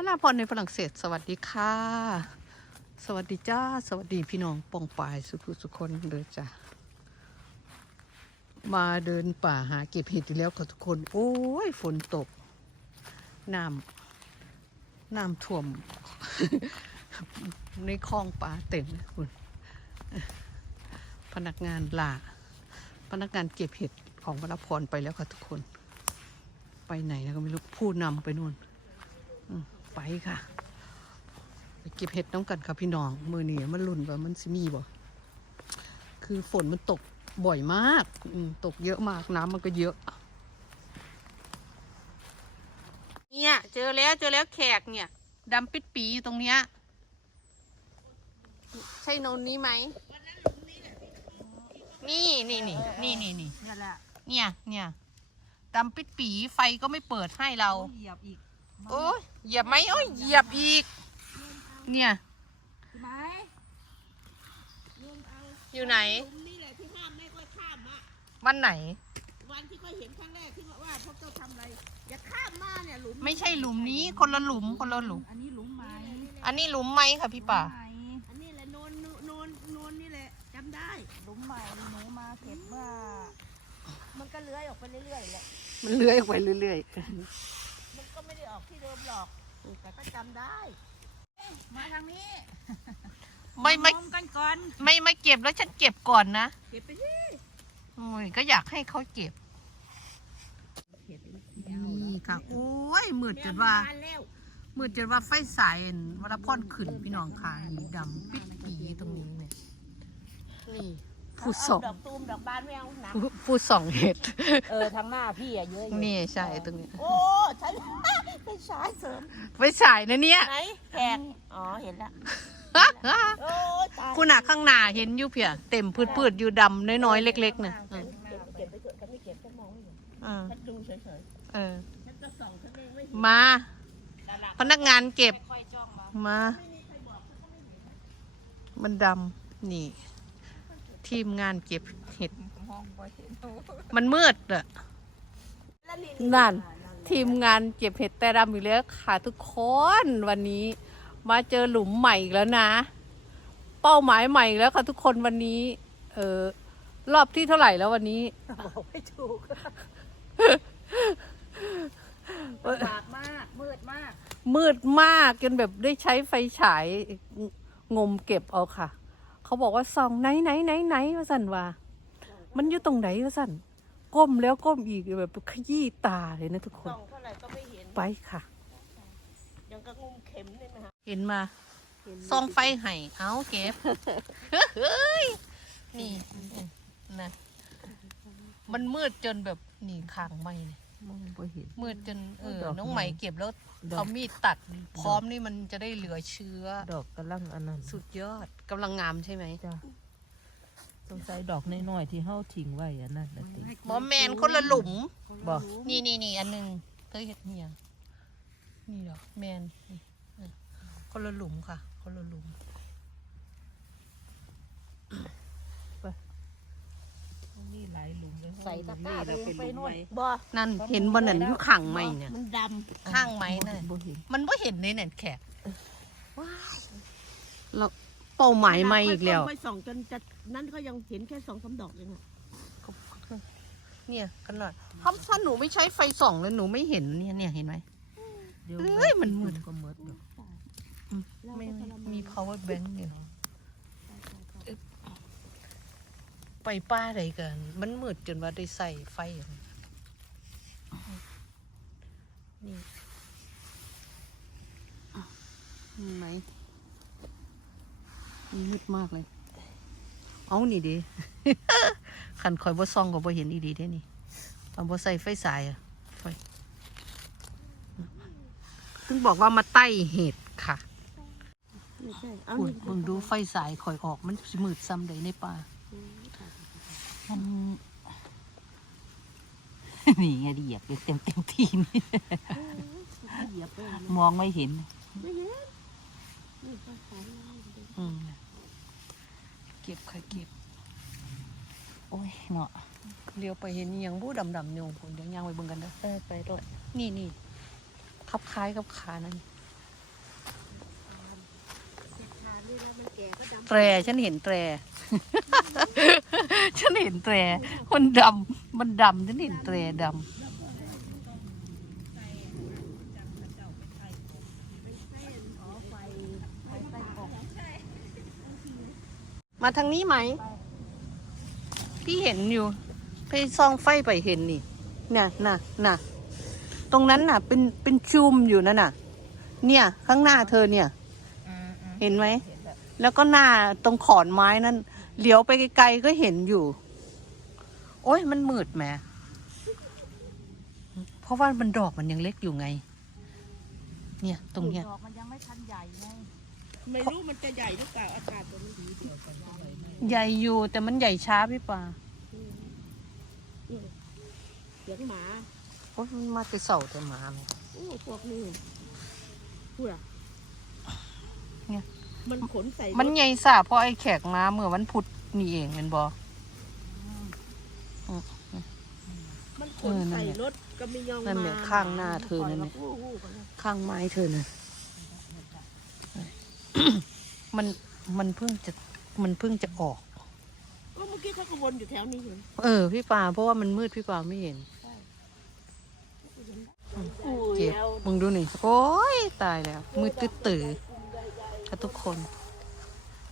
วลาพรในฝรั่งเศส สวัสดีค่ะ สวัสดีจ้า สวัสดีพี่น้องปองปายสุภุสุคนเลยจ้ะ มาเดินป่าหาเก็บเห็ดอีกแล้วค่ะทุกคน โอ้ย ฝนตก น้ำน้ำท่วม ในคลองป่าเต็มเลยคุณ พนักงานลาพนักงานเก็บเห็ดของวรพรไปแล้วค่ะทุกคน ไปไหนแล้วก็ไม่รู้ ผู้นำไปนู่น ไปค่ะ ไปเก็บเห็ดน้ำกันค่ะพี่น้องมือนี่มันลุ่นว่ามันสิมีบ่คือฝนมันตกบ่อยมากอืมตกเยอะมากน้ำมันก็เยอะ เนี่ย เจอแล้วเจอแล้วแขกเนี่ยดำปิดปีอยู่ตรงเนี้ยใช่โนนนี้ไหมนี่นี่นี่นี่นี่นี่เนี่ยแหละเนี่ยเนี่ยดำปิดปีไฟก็ไม่เปิดให้เราเหยียบอีก โอ้ยเหยียบไหมโอ้ยเหยียบอีก เนี่ยไหมอยู่ไหนหลุมนี่แหละที่ห้ามไม่ค่อยข้ามอะวันไหน วันที่ก็เห็นครั้งแรกที่ว่าพวกเจ้าทำอะไร อย่าข้ามมาเนี่ยหลุมไม่ใช่หลุมนี้ คนละหลุม คนละหลุม อันนี้หลุมไหมอันนี้หลุมไหมค่ะพี่ป่าหลุมไหมอันนี้แหละโนนโนนโนนนี่แหละจำได้ หลุมไหมหนูมาเก็บว่ามันก็เลื้อยออกไปเรื่อยๆแหละ มันเลื้อยออกไปเรื่อยมันก็ไม่ได้ ออกที่เดิมหรอกแต่ก็จำได้ มาทางนี้ๆไม่ไม่มองกันก่อนไม่ไม่เก็บแล้วฉันเก็บก่อนนะเก็บไปที่โอ้ยก็อยากให้เขาเก็บนี่ค่ะโอ้ยมืดจนว่าแม่นแล้วมืดจนว่าไฟสายอั่นวรพรขึ้นพี่น้องค่ะนี่ดำปิดปีตรงนี้เนี่ยนี่ ผู้ส่องดอกตูมดอกบานไม่เอาหนักผู้ผู้ส่องเห็ดเออทางหน้าพี่อะเยอะอยู่นี่ใช่ตรงนี้โอ้ใช้ไปฉายเสริมไฟสายนะเนี่ยไหนแขกอ๋อเห็นแล้วโอ้ตายคุณน่ะข้างหน้าเห็นอยู่เพียเต็มพืดๆอยู่ดำน้อยๆเล็กๆน่ะเออเก็บไปเถอะฉันไม่เก็บฉันมองไม่เห็นเออฉันดูเฉยเออๆฉันจะส่องฉันเองไม่เห็นมาพนักงานเก็บค่อยจ้องมามา มันดำนี่ ทีมงานเก็บเห็ด มองไปเห็นมันมืดอะนั่น ทีมงานเก็บเห็ดแต่ดำอีกแล้วค่ะทุกคนวันนี้ มาเจอหลุมใหม่อีกแล้วนะ เป้าหมายใหม่อีกแล้วค่ะทุกคนวันนี้ เออรอบที่เท่าไหร่แล้ววันนี้ บอกไม่ถูกปากมาก มืดมาก มืดมากจนแบบได้ใช้ไฟฉายงมเก็บเอาค่ะ เขาบอกว่าส่องไหนไหนไหนไหนว่าสันว่า มันอยู่ตรงไหนว่าสันก้มแล้วก้มอีกแบบขยี้ตาเลยนะทุกคน ส่องเท่าไหร่ก็ไม่เห็นไปค่ะ ยังกระงุมเข็มเลยนะฮะเห็นมาส่องไฟให้เอาเก็บเฮ้ยนี่นะมันมืดจนแบบนี่คางไหมเนี่ย มองไปเห็น มืดจนเออดอกน้องไหมเก็บแล้วดอก เอามีดตัด พร้อมนี่มันจะได้เหลือเชื้อ ดอกกระลังอันนั้นสุดยอดกำลังงามใช่ไหมจ้ะสงสัยดอกน้อยๆที่เฮาทิ้งไว้อันนั้นนะติหมอแมนคนละหลุมบอกนี่นี่นี่อันหนึ่งเธอเห็ดเนี่ยนี่เหรอแมนนี่เออคนละหลุมค่ะ คนละหลุม นี่หลายหลุมเลย ใส่ตะกร้าเราเป็นหลุมไว้บ่ นั่นเห็นบนนั้นอยู่ข้างไหมเนี่ย มันดข้างไหมน่ะบ่เห็นมันไม่เห็นในนั่นแขกเราเป้าหำมายไหมอีกแล้วค่อยๆส่องจนจะนั้นก็ยังเห็นแค่สองสามดอกเองอะเนี่ยขนาดถ้าถ้าหนูไม่ใช้ไฟส่องเลยหนูไม่เห็นเนี่ยเนี่ยเห็นไหมเดี๋ยวเอ้ยมันมืดก็มืดดอกไม่มี power bank อยู่ ไปป้าอะไรกันมันมืดจนว่าได้ใส่ไฟอย่างนี้นี่เห็นไหมมันมืดมากเลย เอานี่ดิขันคอยบ่ซ่องก็บ่เห็นอีดีเด้นี่เอาบ่ใส่ไฟสายอะไฟถึงบอกว่ามาใต้เห็ดค่ะไม่ใช่เอาพูดนี่เบิ่งดูไฟสายคอยออกมันสิมืดซ้ำใดในป่าันนี่ไงเหยียบเต็มเต็มทีนี่มองไม่เห็นเก็บค่ะเก็บ โอ้ยเนาะเลี้ยวไปเห็นยังบู้ดำดำโยงผมเดี๋ยวยังไปบึงกันเด้อไปด้วยนี่นี่ทับคล้ายกับขานั่นแตรฉันเห็นแตร ฉันเห็นแตรมันดำมันดำฉันเห็นแตรดำมาทางนี้ไหม พี่เห็นอยู่ ไปซองไฟไปเห็นนี่น่ะน่ะน่ะตรงนั้นน่ะ เป็นเป็นชุมอยู่นั่นน่ะ เนี่ย ข้างหน้าเธอเนี่ย เห็นไหม แล้วก็หน้าตรงขอนไม้นั้น เหลียวไปไกลๆก็เห็นอยู่ โอ้ยมันมืดแหมเพราะว่ามันดอกมันยังเล็กอยู่ไง เนี่ยตรงเนี้ย ดอกมันยังไม่ทันใหญ่ไงไม่รู้มันจะใหญ่หรือเปล่าอากาศตรงนี้ดีเดียวกันใหญ่อยู่แต่มันใหญ่ช้าพี่ปาเสียงหมาโอ้ยมันมาแต่เสาแต่หมาเนี่ยโอ้พวกนี้พูดอะเนี่ย มันขนใส่รถมันใหญ่สาเพราะไอ้แขกมาเมื่อวันพุธนี่เองเป็นบอมันขเอนอนั่นใส่แหละรถก็ไม่ยอมนั่นแหละข้างหน้าเธอนั่นแหละปล่อยมาวู้ๆกันเลยข้างไม้เธอน่ะมันมันเพิ่งจะมันเพิ่งจะออกก็เมื่อกี้เขาก็วนอยู่แถวนี้เห็นเออพี่ปาเพราะว่ามันมืดพี่ปาไม่เห็นเจ็บมึงดูนี่โอ้ยตายแล้วมืดตื้อตื่อ ค่ะทุกคน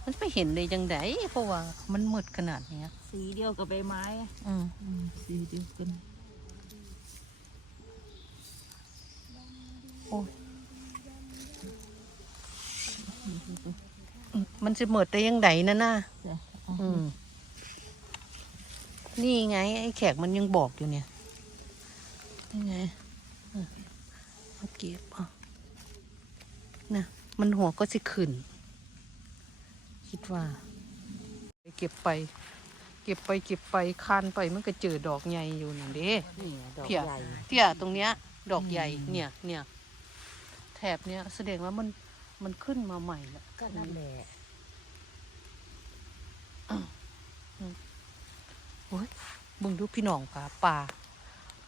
มันไม่เห็นเลยจังไดเพราะว่ามันมืดขนาดเนี้ย สีเดียวกับใบไม้อืมสีเดียวกันโอ้ยมันจะหมดได้ยังไงนะน่ะอืม นี่ไง ไอ้แขกมันยังบอกอยู่เนี่ยนี่ไงอะเอาเก็บอะนะ มันหัวก็สิขึ้น คิดว่าไปเก็บไป เก็บไปเก็บไปคานไปมันก็เจอดอกใหญ่อยู่นี่เด้นี่ดอกเพียใหญ่เที่ยตรงเนี้ย ดอกใหญ่เนี่ยเนี่ยแถบเนี้ยแสดงว่ามันมันขึ้นมาใหม่ละก็นั่นแหละโอ้ยมึงดูพี่น้องป่าป่า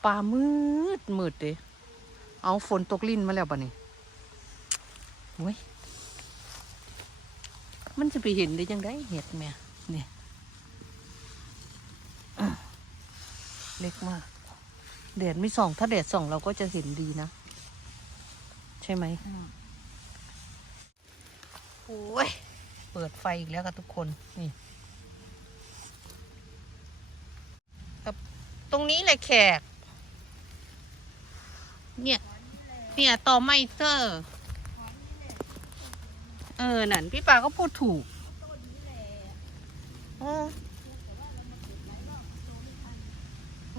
ป่ามืดมืดเด้เอาฝนตกลิ้นมาแล้วปะนี่ โอ้ยมันจะไปเห็นได้ยังไงเห็ดแม่เนี่ยเล็กมากแดดไม่ส่อง ถ้าแดดส่องเราก็จะเห็นดีนะ ใช่ไหมโอ้ย เปิดไฟอีกแล้วค่ะทุกคนนี่ครับตรงนี้แหละแขก เนี่ย เนี่ยต่อไมเตอร์ เออ นั่น พี่ปาก็พูดถูกเออ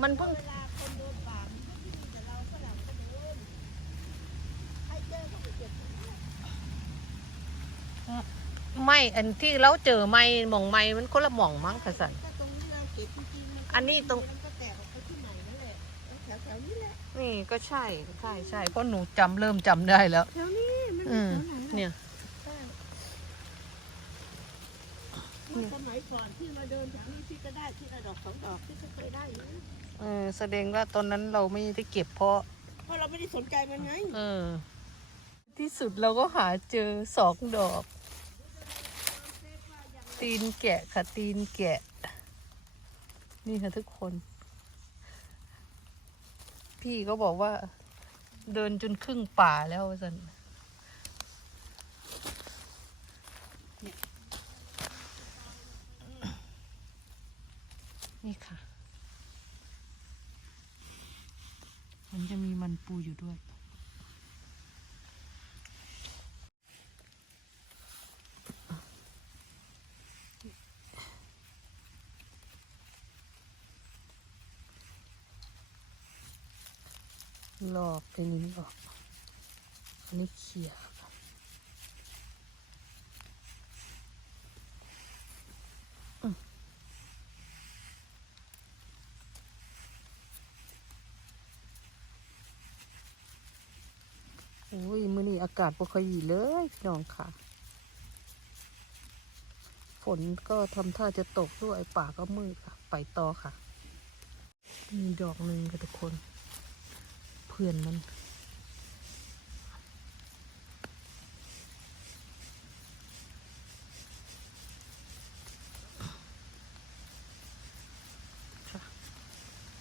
มันเพิ่งไม่อันที่เราเจอไม่หมองไม่มันคนละหมองมั้งค่ะสันถ้าตรงนี้เราเก็บจริงๆมันอันนี้ตรงมันก็แตกออกไปที่ไหนนั่นแหละแถวๆนี้แหละนี่ก็ใช่ใช่ใช่เพราะหนูจำเริ่มจำได้แล้วแถวนี้มันอืมแถวไหนเนี่ย เมื่อสมัยก่อนที่มาเดินแถวนี้พี่ก็ได้ที่ละดอกสองดอกพี่ก็เคยได้อยู่เออแสดงว่าตอนนั้นเราไม่ได้เก็บเพราะ เพราะเราไม่ได้สนใจมันไงเออ ที่สุดเราก็หาเจอสองดอก ตีนแกะค่ะตีนแกะ นี่ค่ะทุกคน พี่ก็บอกว่า เดินจนครึ่งป่าแล้วสันเนี่ย นี่ค่ะ มันจะมีมันปูอยู่ด้วยลอกเป็นนี้ออก อันนี้เขี่ยากาศบ่คอยดีเลยพี่น้องค่ะ ฝนก็ทำท่าจะตกด้วยป่าก็มืดค่ะ ไปต่อค่ะ มีดอกหนึ่งค่ะทุกคน เพื่อนมัน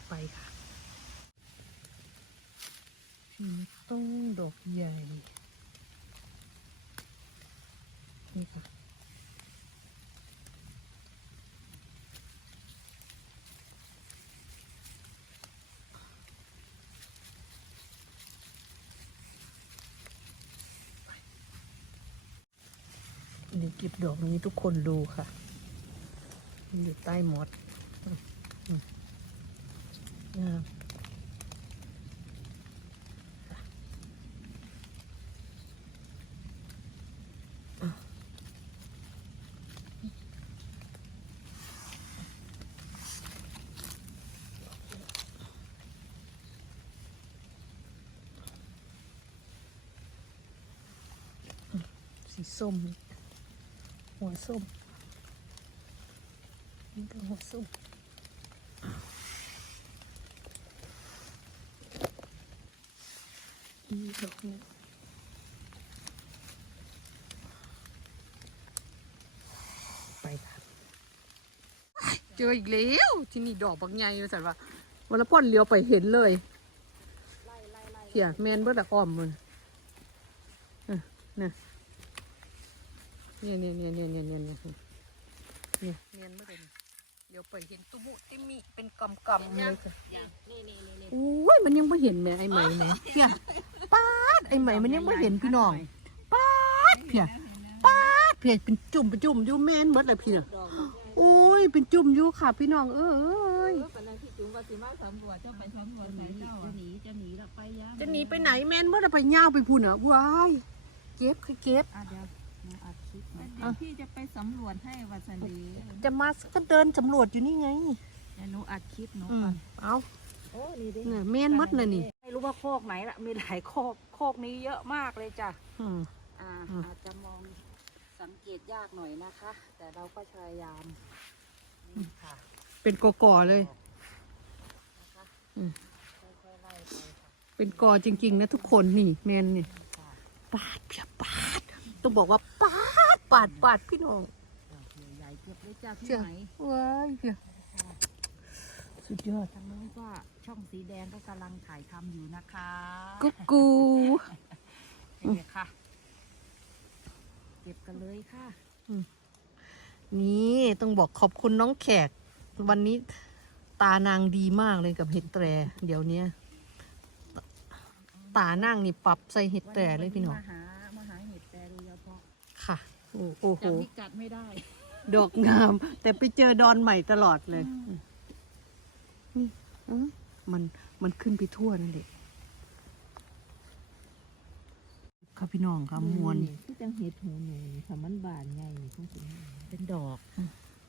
ไปค่ะ ต้องดอกใหญ่ เก็บดอกนี้ทุกคนดูค่ะ มันอยู่ใต้หมดอืมอืมงามสีส้มนี่ หัวส้มนี่ก็หัวส้มอีดอกนี้ไปครับเจออีกแล้วที่นี่ดอกบางใหญ่เลยสันว่าวันละพ่นเลี้ยวไปเห็นเลยไล่ไล่ไล่เขี่ยแมนเบิดอะอ้อมมันเออ เนี่ยเนี่ยเนี่ยเนี่ยเนี่ยเนี่ยเนี่ยเนี่ยเนี่ยแมนเบิดเลยเดี๋ยวไปเห็นตุ้มุติมิเป็นกำกำๆเลยจ้ะนี่นี่นี่นี่โอ้ยมันยังไม่เห็นแม่ไอ้ไหมแม่เพียป้าดไอ้ไหมมันยังไม่เห็นพี่น้องป้าดเพียป้าดเพียเป็นจุ่มเป็นจุ่มอยู่แม่นเบิดเลยพี่น่ะโอ้ยเป็นจุ่มอยู่ค่ะพี่น้องเอ้ยเออปนันที่จุ๋มว่าสิมาสำรวเจ้าไปสำรวจไหนเจ้าจะหนีจะหนีล้วไปยังจะหนีไปไหนแม่นเบิดอะไปย่าไปพูนอะว้ายเก็บคือเก็บ เดี๋ยวพี่จะไปสำรวจให้วัสันดีจะมาก็เดินสำรวจอยู่นี่ไงเดี๋ยวหนูอัดคลิปหนูอืก่มอนเอาโอ้นี่ดิเนี่ยแม่นหมดเลยนี่ไม่รู้ว่าโคกไหนละมีหลายโคกโคกนี้เยอะมากเลยจ้ะ อืมอ่าอืม อาจจะมองสังเกตยากหน่อยนะคะ แต่เราก็พยายามนี่ค่ะเป็นกอกอเลย นะคะอืม ค่อยๆไล่ไปค่ะเป็นกอจริง ๆ นะทุกคนนี่แมนนี่ค่ะปาดเพียปาดต้องบอกว่าปาด ปาดปาดพี่น้องดอกใหญ่ๆเก็บเลยจ้ะพี่เชื่อไหมว้ายเพียสุดยอดทางนู้นก็ช่องสีแดงก็กำลังถ่ายทำอยู่นะคะกุ๊กกูนี่ค่ะ เก็บกันเลยค่ะ นี่ต้องบอกขอบคุณน้องแขก วันนี้ตานางดีมากเลยกับเห็ดแตร เดี๋ยวเนี้ยตานางนี่ปรับใส่เห็ดแตรเลยพี่น้อง โอ้โอ้โหจำพิกัดไม่ได้ ดอกงาม แต่ไปเจอดอนใหม่ตลอดเลยนี่เอ้ยมันมันขึ้นไปทั่วนั่นแหละค่ะพี่น้องค่ะมวลที่จังเห็ดหูหนูนี่ค่ะมันบานใหญ่นี่คงสิเป็นดอก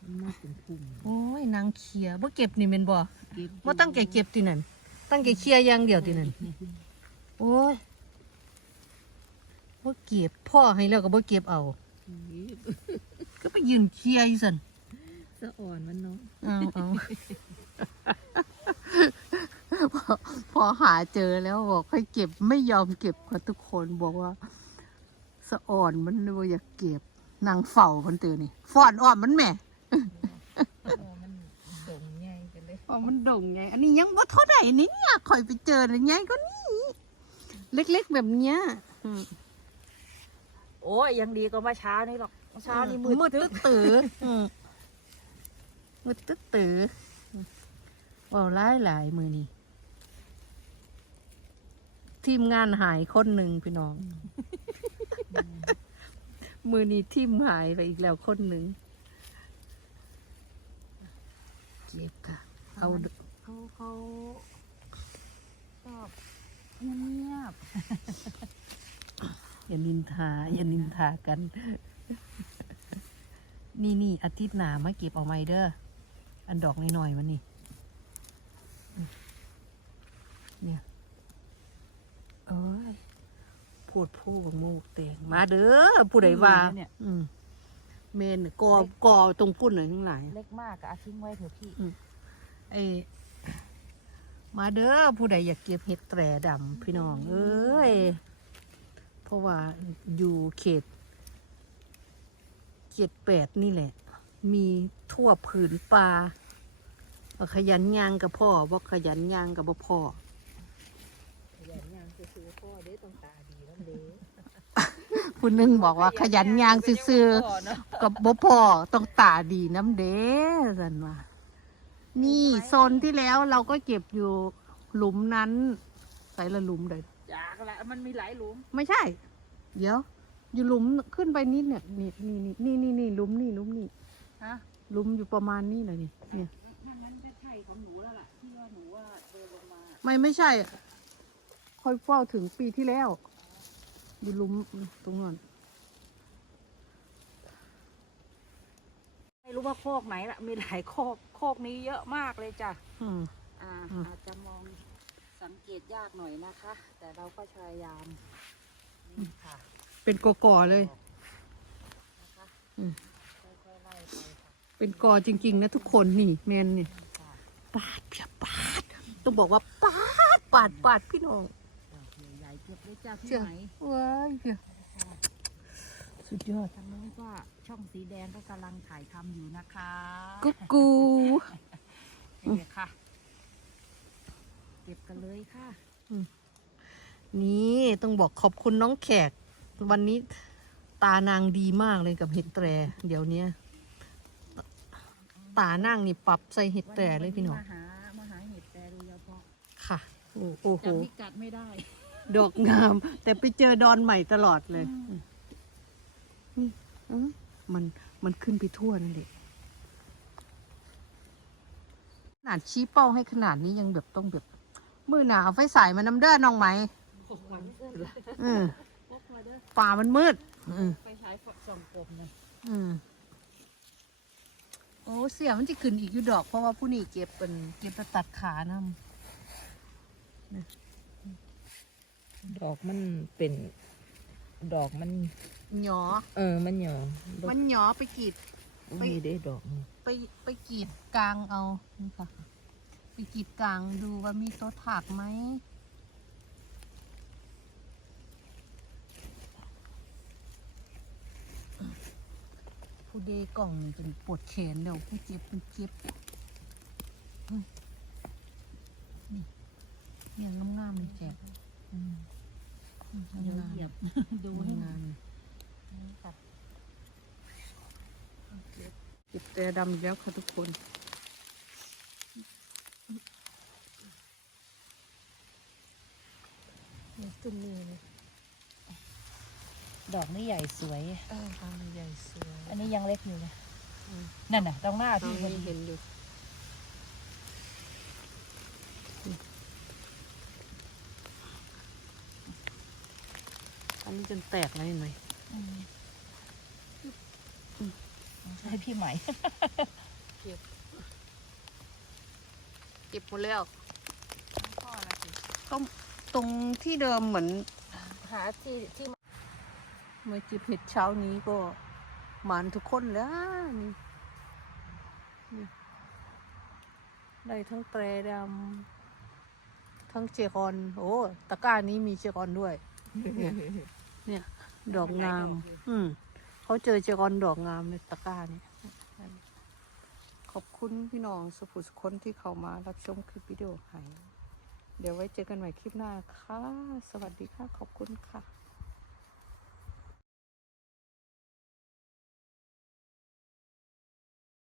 มันมากเป็นพุ่มโอ้ยนางเคลียร์บ่เก็บนี่เป็นบ่เก็บว่าตั้งใจเก็บที่นั่นตั้งใจเคลียร์อย่างเดียวที่นั่นโอ้ยบ่เก็บพ่อให้แล้วก็บ่เก็บเอา ก็ไปยืนเคลียร์อยู่ซั่นสะอ่อนมันเนาะเอาเอาพอพอหาเจอแล้วบอกให้เก็บไม่ยอมเก็บค่ะทุกคนบอกว่า สะอ่อนมันบ่อยากเก็บนางเฝ้ามันเตือนี่ฟ้อนอ่อนมันแหม่มันดงใหญ่กันเลยอ๋อมันด่งไง อันนี้ยังว่าเท่าไหร่นี่เนี่ยคอยไปเจอเลยไงก็นี่ เล็กๆแบบเนี้ยอืม โอ้ยยังดีกว่าเมื่อเช้านี่หรอกเมื่อเช้านี่มืดมืดตึ๊ตึ๊ดดตืออืมมืดตึ๊ดตือว่าหลายหลายมือนี่ทีมงานหายคนหนึ่งพี่น้อง มือนี้ทีมหายไปอีกแล้วคนหนึ่งเจ็บค่ะ เอาเด้อเขาเขาชอบเงียบ อย่านินทา อย่านินทากัน นี่นี่อาทิตย์หนามาเก็บเอาไม้เด้อ อันดอกน้อยๆมันนี่ เนี่ยเอ้ยโพดโพกมูกเตงมาเด้อผู้ใดว่าเนี่ยอืมเมนน่ะกอกอตรงพุ่นหน่อยทั้งหลาย เล็กมากก็เอาทิ้งไว้เถอะพี่ไอ้มาเด้อผู้ใดอยากเก็บเห็ดแตรดำพี่น้อง เอ้ย เพราะว่าอยู่เขต เขตแปดนี่แหละ มีทั่วผืนป่าขยันยางกับพ่อบ่าขยันยางกับบ่พ่ออย่างอย่างคือพ่อเด้ต้องตาดีผู้หนึงบอกว่าขยันยางซื่อกับบ่พ่อต้องตาดีน้ำเด้สันว่านี่โซนที่แล้วเราก็เก็บอยู่หลุมนั้นใส่ละหลุมเด็ ดอยากละมันมีหลายหลุมไม่ใช่ เดี๋ยว อยู่หลุมขึ้นไปนิดเนี่ยนี่นี่นี่นี่นี่หลุมนี่หลุมนี่ฮะหลุมอยู่ประมาณนี้เลยนี่เนี่ยถ้างั้นก็ใช่ของหนูแล้วล่ะที่ว่าหนูว่าเดินลงมาไม่ไม่ใช่อะค่อยเฝ้าถึงปีที่แล้ว อยู่หลุมตรงนั้นไม่รู้ว่าโคกไหนละมีหลายโคกโคกนี้เยอะมากเลยจ้ะอืมอ่าอืมอาจจะมอง สังเกตยากหน่อยนะคะ แต่เราก็พยายามนี่ค่ะเป็นกอกอเลย นะคะอืม ค่อยๆไล่ไปค่ะเป็นกอจริง ๆ นะทุกคนนี่แมนนี่ค่ะปาดเพียบปาด ต้องบอกว่าปาดปาดปาดพี่น้อง ดอกใหญ่ๆเก็บได้จ้าพี่เชื่อ ไหมว้ายเพียสุดยอดทางนู้นก็ช่องสีแดงก็กำลังถ่ายทำอยู่นะคะ กุ๊กกู นี่เลยค่ะเก็บกันเลยค่ะ นี่ต้องบอกขอบคุณน้องแขก วันนี้ตานางดีมากเลยกับเห็ดแตร เดี๋ยวเนี้ยตานางนี่ปรับใส่เห็ดแตรเลยพี่น้องมาหามาหาเห็ดแต่โดยเฉพาะค่ะโอ้โอ้โหจำพิกัดไม่ได้ ดอกงาม แต่ไปเจอดอนใหม่ตลอดเลยนี่เอ้อมันมันขึ้นไปทั่วนั่นเด็กขนาดชี้เป้าให้ขนาดนี้ยังแบบต้องแบบ มือหนาเอาไฟสายมาน้ำเด้อน้องไหมเออพกมาเด้อป่ามันมืด อืมไปใช้ส่องกบเลยอืมโอ้เสียมันจะขึ้นอีกอยู่ดอก เพราะว่าผู้นี้เก็บเป็นเก็บไปตัดขานำดอกมันเป็น ดอกมันหยอ เออ มันหยอมันหยอไปกรีดไปมีได้ดอกนี่ไปไปกรีดกลางเอานี่ค่ะไป กีดกลางดูว่ามีตัวถากไหมผู้เดกล่องนี่เป็นปวดแขนเดี๋ยวผู้เจ็บผู้เจ็บนี่เนี่ยงามๆเลยแจกอืมอืมเดี๋ยวงามเหยียบๆดูให้งามๆเก็บแต่ดำแล้วค่ะทุกคน ตุ้มนี่เลยดอกนี่ใหญ่สวย เออทำใหญ่สวยอันนี้ยังเล็กอยู่นะอืมนั่นน่ะตรงหน้าที่ที่เห็มันนเห็นอยู่อันนี้จนแตกเลยเห็นไหมให้พี่ใหม่เก็บเก็บหมดแล้ว พ่อละสิก็ ตรงที่เดิมเหมือนหาที่ที่เมื่อจิบเห็ดเช้านี้ก็หมานทุกคนแล้วนี่นี่ได้ทั้งแตรดำทั้งเจคอน โอ้ตะกร้านี้มีเจคอนด้วย เนี่ยเนี่ย ดอกงาม อืมเขาเจอเจคอนดอกงามในตะกร้าเนี่ยขอบคุณพี่น้องสุภุสุคนที่เข้ามารับชมคลิปวิดีโอให้ เดี๋ยวไว้เจอกันใหม่คลิปหน้าค่ะ สวัสดีค่ะ ขอบคุณค่ะ